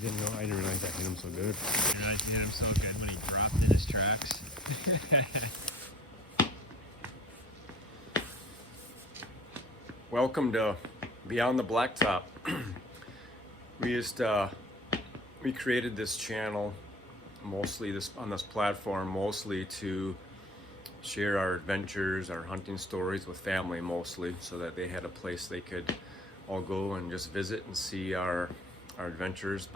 I didn't realize I hit him so good. I realized you hit him so good when he dropped in his tracks. Welcome to Beyond the Blacktop. We created this channel mostly on this platform mostly to share our adventures, our hunting stories with family mostly, so that they had a place they could all go and just visit and see our adventures.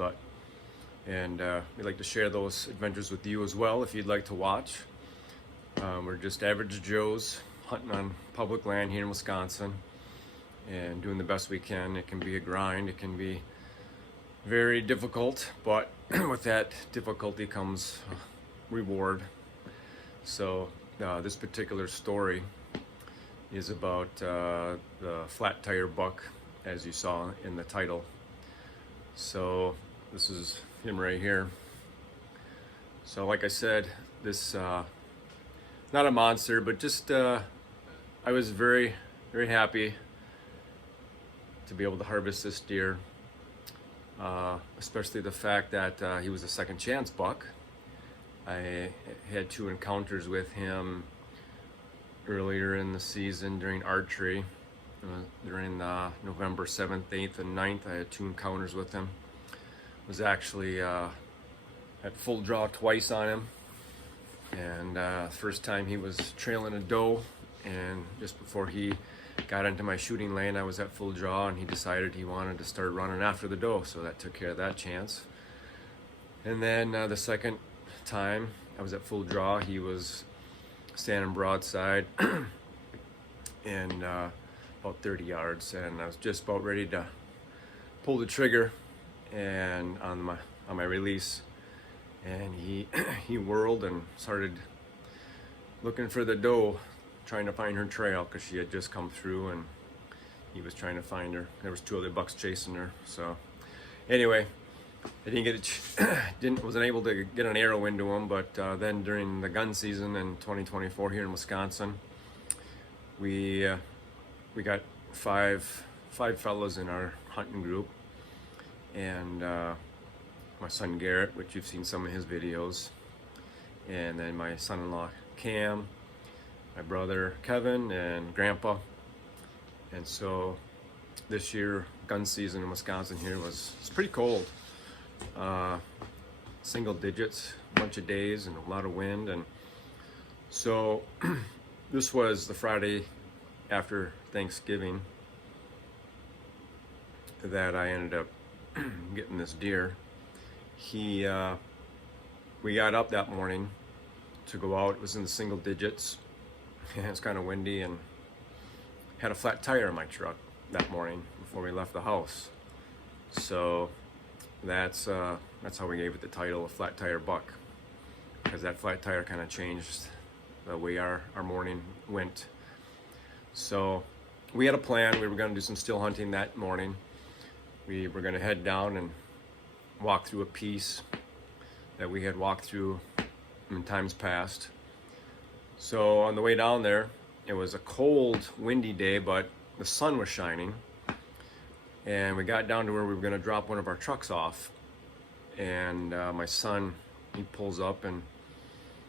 We'd like to share those adventures with you as well if you'd like to watch. We're just average Joes hunting on public land here in Wisconsin and doing the best we can. It can be a grind, it can be very difficult, but with that difficulty comes reward. So this particular story is about the flat tire buck, as you saw in the title. So this is him right here. So like I said, this not a monster, but just I was very happy to be able to harvest this deer, especially the fact that he was a second chance buck. I had 2 encounters with him earlier in the season during archery. During November 7th, 8th, and 9th, I had 2 encounters with him. Was actually at full draw twice on him. And first time he was trailing a doe, and just before he got into my shooting lane, I was at full draw, and he decided he wanted to start running after the doe, so that took care of that chance. And then the second time I was at full draw, he was standing broadside and about 30 yards, and I was just about ready to pull the trigger and on my release, and he whirled and started looking for the doe, trying to find her trail, because she had just come through and he was trying to find her. There was 2 other bucks chasing her. So anyway, I wasn't able to get an arrow into him. But then during the gun season in 2024 here in Wisconsin, we got five fellows in our hunting group, and my son Garrett, which you've seen some of his videos, and then my son-in-law Cam, my brother Kevin, and Grandpa. And so this year, gun season in Wisconsin here it's pretty cold. Single digits, a bunch of days, and a lot of wind. And so this was the Friday after Thanksgiving that I ended up getting this deer. We got up that morning to go out. It was in the single digits. It was kind of windy, and had a flat tire in my truck that morning before we left the house. So that's how we gave it the title of Flat Tire Buck, because that flat tire kind of changed the way our morning went. So we had a plan. We were going to do some still hunting that morning. We were going to head down and walk through a piece that we had walked through in times past. So on the way down there, it was a cold, windy day, but the sun was shining. And we got down to where we were going to drop one of our trucks off. And my son, he pulls up and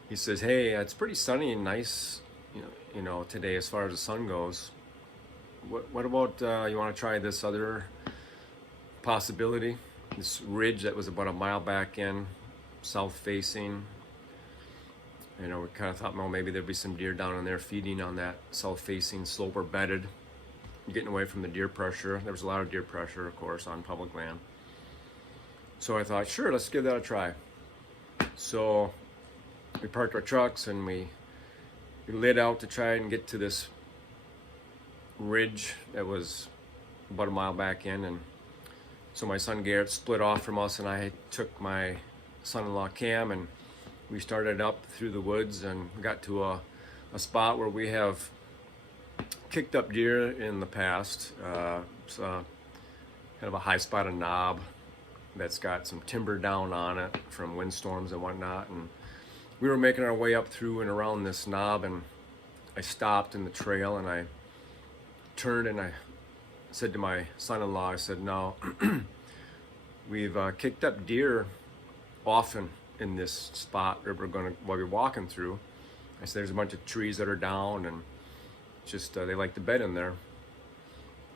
he says, "Hey, it's pretty sunny and nice, you know, today as far as the sun goes. What about you want to try this other possibility? This ridge that was about a mile back in, south facing. You know, we kind of thought, well, maybe there'd be some deer down in there feeding on that south-facing slope or bedded, getting away from the deer pressure. There was a lot of deer pressure, of course, on public land. So I thought, sure, let's give that a try. So we parked our trucks and we lit out to try and get to this ridge that was about a mile back in. And so my son Garrett split off from us, and I took my son-in-law Cam, and we started up through the woods and got to a spot where we have kicked up deer in the past. It's kind of a high spot, a knob that's got some timber down on it from windstorms and whatnot. And we were making our way up through and around this knob, and I stopped in the trail and I turned and I said to my son-in-law, I said, "No, we've kicked up deer often in this spot that we'll be walking through. I said there's a bunch of trees that are down, and just they like to bed in there.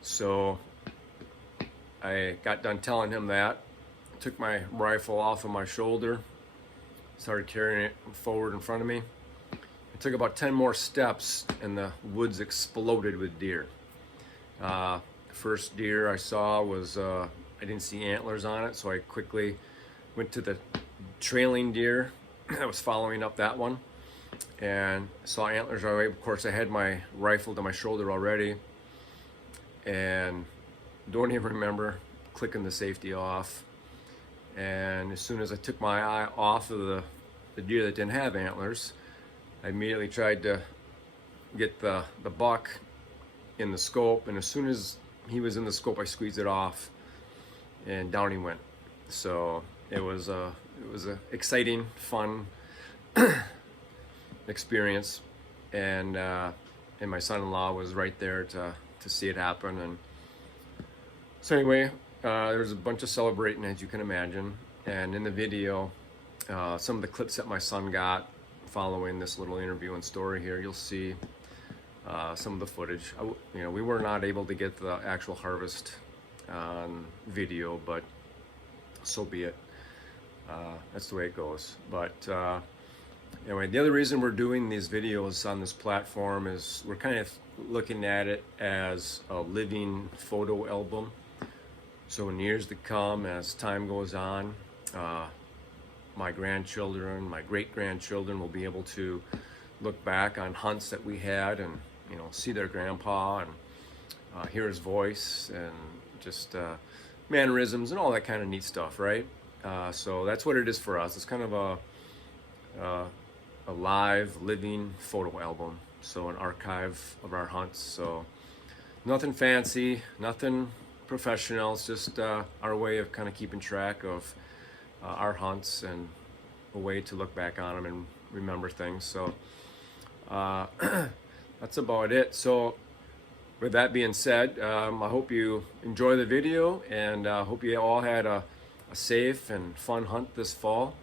So I got done telling him that, took my rifle off of my shoulder, started carrying it forward in front of me. It took about 10 more steps and the woods exploded with deer. First deer I saw was, I didn't see antlers on it, so I quickly went to the trailing deer that was following up that one and saw antlers right away. Of course, I had my rifle to my shoulder already and don't even remember clicking the safety off. And as soon as I took my eye off of the deer that didn't have antlers, I immediately tried to get the buck in the scope, and as soon as he was in the scope, I squeezed it off and down he went. So it was a exciting, fun experience, and my son-in-law was right there to see it happen. And so anyway, there's a bunch of celebrating, as you can imagine. And in the video, some of the clips that my son got following this little interview and story here, you'll see some of the footage. We were not able to get the actual harvest on video, but so be it. That's the way it goes. But anyway, the other reason we're doing these videos on this platform is we're kind of looking at it as a living photo album. So in years to come, as time goes on, my grandchildren, my great-grandchildren will be able to look back on hunts that we had and, see their grandpa and hear his voice and just mannerisms and all that kind of neat stuff, right? So that's what it is for us. It's kind of a live, living photo album. So an archive of our hunts. So nothing fancy, nothing professional. It's just our way of kind of keeping track of our hunts and a way to look back on them and remember things. So that's about it. So with that being said, I hope you enjoy the video, and I hope you all had a safe and fun hunt this fall,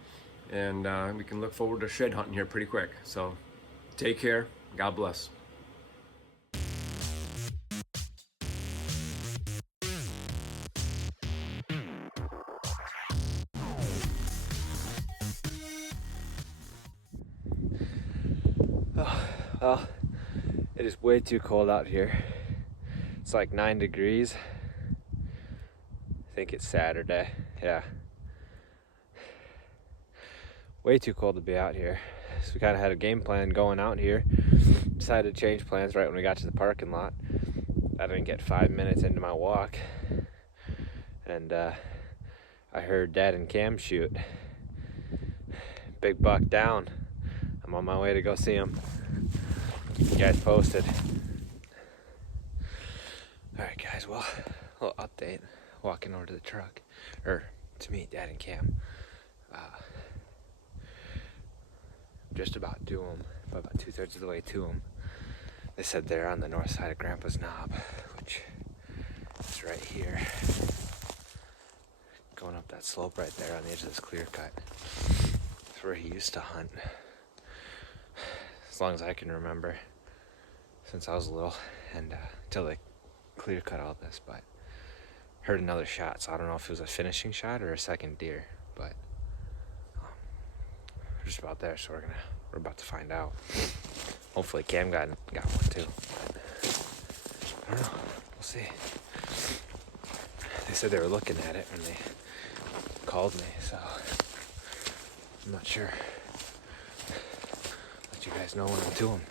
and we can look forward to shed hunting here pretty quick. So take care. God bless. Well, it is way too cold out here. It's like 9 degrees. I think it's Saturday. Yeah. Way too cold to be out here. So we kind of had a game plan going out here. Decided to change plans right when we got to the parking lot. I didn't get 5 minutes into my walk, and I heard Dad and Cam shoot. Big buck down. I'm on my way to go see him. You guys posted. Alright guys, well, a little update. Walking over to the truck, or to meet Dad and Cam. Just about to them, about 2/3 of the way to them. They said they're on the north side of Grandpa's Knob, which is right here. Going up that slope right there on the edge of this clear cut. That's where he used to hunt. As long as I can remember, since I was little, and until they clear cut all this. But heard another shot, so I don't know if it was a finishing shot or a second deer, but we're just about there, so we're about to find out. Hopefully Cam got one too. I don't know, we'll see. They said they were looking at it when they called me, so I'm not sure. Let you guys know when I'm to them.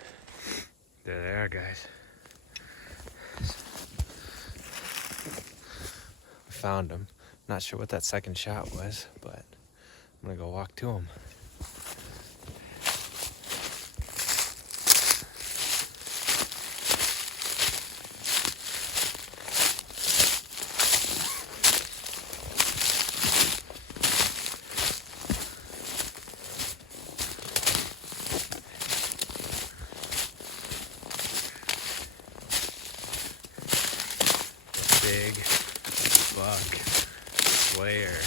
There they are, guys. We found them. Not sure what that second shot was, but I'm gonna go walk to them. Big buck. Slayer.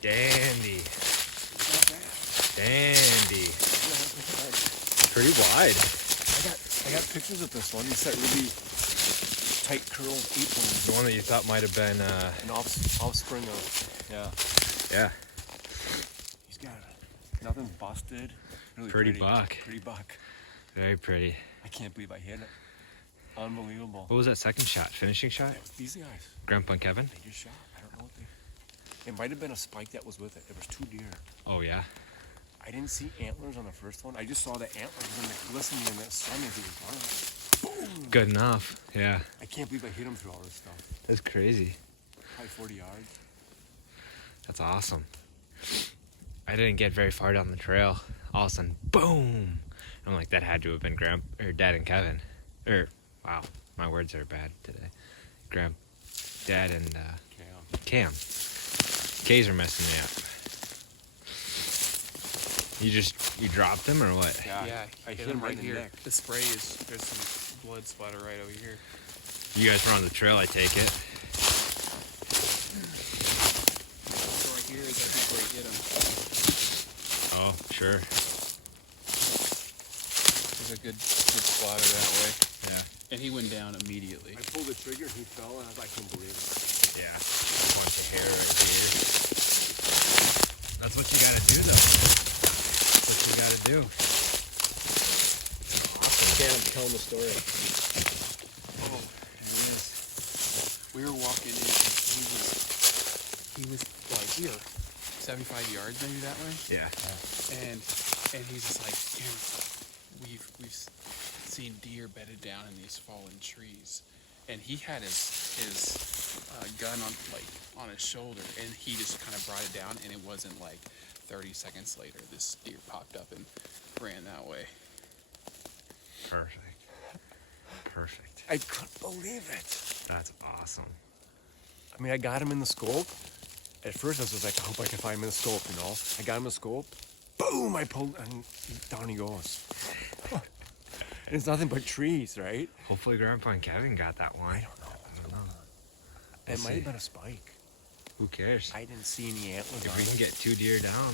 Dandy. Dandy. Pretty wide. I got pictures of this one. It's that really tight curl 8-point. The one that you thought might have been, An offspring of, yeah. He's got nothing busted. Really Pretty buck. Pretty buck. Very pretty. I can't believe I hit it. Unbelievable. What was that second shot? Finishing shot? These guys, Grandpa and Kevin? they just shot. I don't know what they... It might have been a spike that was with it. There was 2 deer. Oh, yeah. I didn't see antlers on the first one. I just saw the antlers and the glistening in the sun as he was running. Boom! Good enough. Yeah. I can't believe I hit him through all this stuff. That's crazy. Probably 40 yards. That's awesome. I didn't get very far down the trail. All of a sudden, boom! I'm like, that had to have been Dad and Kevin. Wow, my words are bad today. Dad and Cam. K's are messing me up. You dropped him or what? Yeah, I hit hit him right right in the here. neck. The spray is, there's some blood splatter right over here. You guys were on the trail, I take it. So right here is, I think, where he hit him. Oh, sure. There's a good splatter that way. Yeah. And he went down immediately. I pulled the trigger and he fell and I couldn't believe it. Yeah. A bunch of hair right here. That's what you gotta do, though. That's what you gotta do. Awesome. Cam, tell him the story. Oh, there he is. We were walking in and he was like, we were 75 yards maybe that way. Yeah. And he's just like, Cam, we've seen deer bedded down in these fallen trees. And he had his gun on his shoulder, and he just kind of brought it down, and it wasn't like 30 seconds later, this deer popped up and ran that way. Perfect. Perfect. I couldn't believe it. That's awesome. I mean, I got him in the scope. At first, I was just like, I hope I can find him in the scope, you know? I got him in the scope. Boom! I pulled, and down he goes. And it's nothing but trees, right? Hopefully Grandpa and Kevin got that one. I don't know. It might have been a spike. Who cares? I didn't see any antlers If on we can it. get 2 deer down.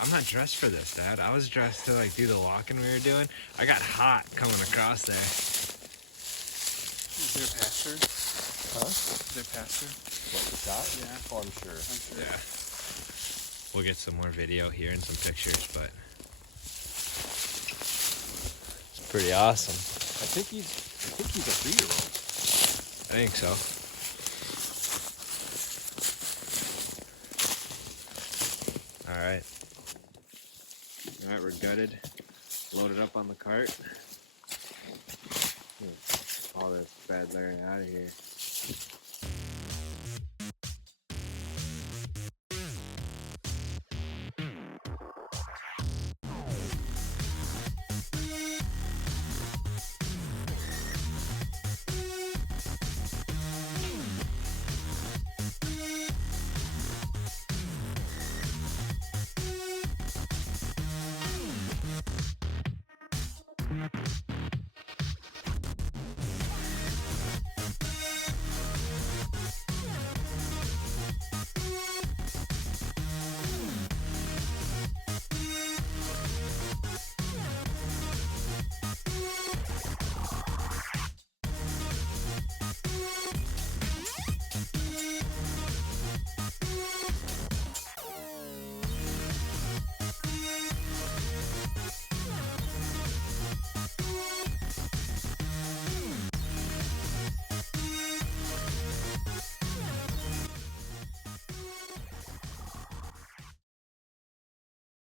I'm not dressed for this, Dad. I was dressed to do the walking we were doing. I got hot coming across there. Is there a pasture? Huh? Is there a pasture? What, the shot? Yeah. Oh, I'm sure. I'm sure. Yeah. We'll get some more video here and some pictures, but it's pretty awesome. I think he's a 3-year-old. I think so. All right. All right, we're gutted. Loaded up on the cart. All this bad layering out of here.